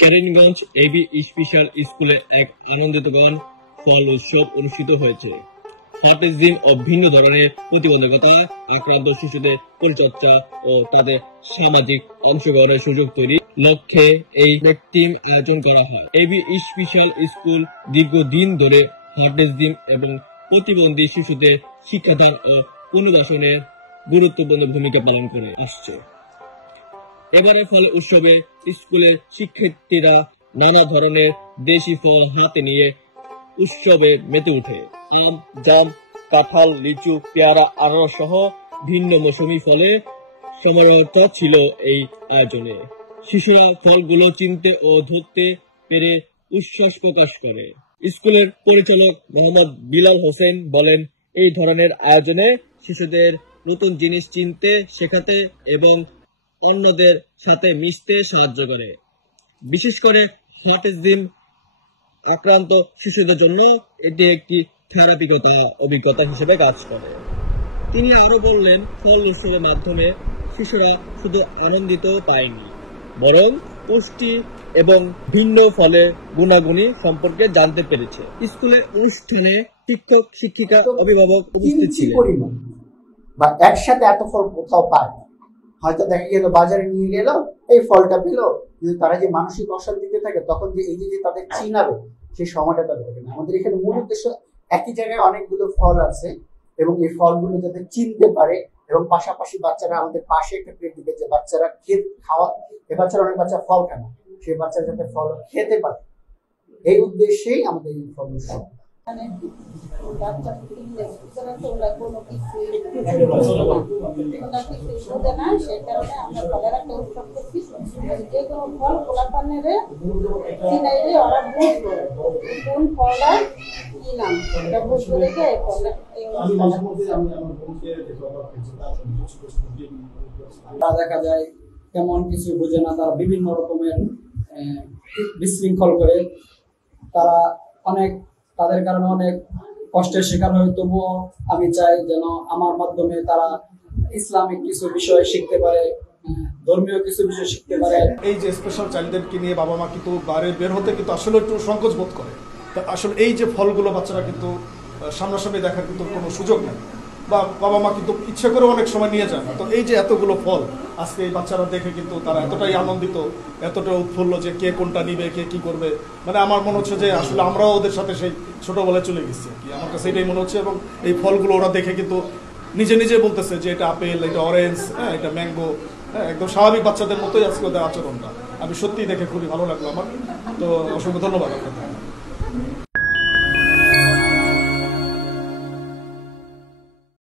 Keraniganj AB special স্কুলে এক আনন্দিতগণ ফল উৎসব অনুষ্ঠিত হয়েছে। অটিজম ও ভিন্ন ধরনের প্রতিবন্ধকতা আক্রান্ত শিশুদের পরিচর্যা ও তাদের সামাজিক অংশগ্রহণের সুযোগ তৈরি লক্ষ্যে এই টিম আয়োজন করা হয়। এবি স্পেশাল স্কুল দীর্ঘদিন ধরে অটিজম এবং প্রতিবন্ধী শিশুদের শিক্ষাদান ও পুনর্বাসনের গুরুত্বপূর্ণ ভূমিকা পালন করে আসছে। এবারে ফল উৎসবে স্কুলের শিক্ষার্থীরা নানা ধরনের দেশি ফল হাতে নিয়ে উৎসবে মেতে ওঠে। আম, জাম, কাঁঠাল, লিচু, পেয়ারা, আনারস সহ ভিন্ন মৌসুমী ফলে সমারোহ ছিল এই আয়োজনে। শিশুরা ফলগুলো চিনতে ও ধরতে পেরে উচ্ছ্বাস প্রকাশ করে। স্কুলের পরিচালক মোহাম্মদ বিলাল হোসেন বলেন, এই ধরনের আয়োজনে শিশুদের নতুন জিনিস চিনতে, শেখাতে এবং অন্যদের সাথে মিশতে সাহায্য করে। বিশেষ করে অটিজম আক্রান্ত শিশুদের জন্য এটি একটি থেরাপিগত অভিজ্ঞতা হিসেবে কাজ করে। তিনি আরো বললেন, ফল উৎসবের মাধ্যমে শিশুরা শুধু আনন্দিত পায়নি, বরং পুষ্টি এবং ভিন্ন ফলের গুণাগুণী সম্পর্কে জানতে পেরেছে। স্কুলের অনুষ্ঠানে শিক্ষক, শিক্ষিকা, অভিভাবক উপস্থিত ছিলেন। বা একসাথে এত ফল কোথাও পায় না। হয়তো দেখা গেল বাজারে নিয়ে গেল, এই ফলটা পেলো, কিন্তু তারা যে মানসিক অশান্তিতে থাকে, তখন যে এই যে তাদের চিনাবে সেই সময়টা তাদের থাকে না। আমাদের এখানে মূল উদ্দেশ্য, একই জায়গায় অনেকগুলো ফল আছে এবং এই ফলগুলো যাতে চিনতে পারে, এবং পাশাপাশি বাচ্চারা আমাদের পাশে একটা প্লেট দিবে যে বাচ্চারা খাওয়া, এ বাচ্চারা অনেক বাচ্চা ফল খায় না, সেই বাচ্চারা যাতে ফল খেতে পারে, এই উদ্দেশ্যেই আমাদের এই ফল উৎসব। দেখা যায় তেমন কিছু বোঝে না, তারা বিভিন্ন রকমের বিশৃঙ্খল করে, তারা তাদের কারণে অনেক কষ্টের শিকার হয়। তবুও আমি চাই যেন আমার মাধ্যমে তারা ইসলামিক কিছু বিষয় শিখতে পারে, ধর্মীয় কিছু বিষয় শিখতে পারে। এই যে স্পেশাল চাইল্ডদেরকে নিয়ে বাবা মা কিন্তু বাইরে বের হতে কিন্তু আসলে একটু সংকোচ বোধ করে। আসলে এই যে ফলগুলো বাচ্চারা কিন্তু সামনাসামনি দেখার কিন্তু কোনো সুযোগ নেই, বা বাবা মা কিন্তু ইচ্ছে করে অনেক সময় নিয়ে যায় না। তো এই যে এতগুলো ফল আজকে এই বাচ্চারা দেখে কিন্তু তারা এতটাই আনন্দিত, এতটা উৎফুল্ল যে কে কোনটা নিবে, কে কি করবে। মানে আমার মনে হচ্ছে যে আসলে আমরাও ওদের সাথে সেই ছোটবেলায় চলে গেছি কি, আমার কাছে এটাই মনে হচ্ছে। এবং এই ফলগুলো ওরা দেখে কিন্তু নিজে নিজে বলতেছে যে এটা আপেল, এটা অরেঞ্জ, হ্যাঁ এটা ম্যাঙ্গো, হ্যাঁ একদম স্বাভাবিক বাচ্চাদের মতোই আজকে ওদের আচরণটা। আমি সত্যিই দেখে খুবই ভালো লাগলো আমার। তো অসংখ্য ধন্যবাদ আপনাকে।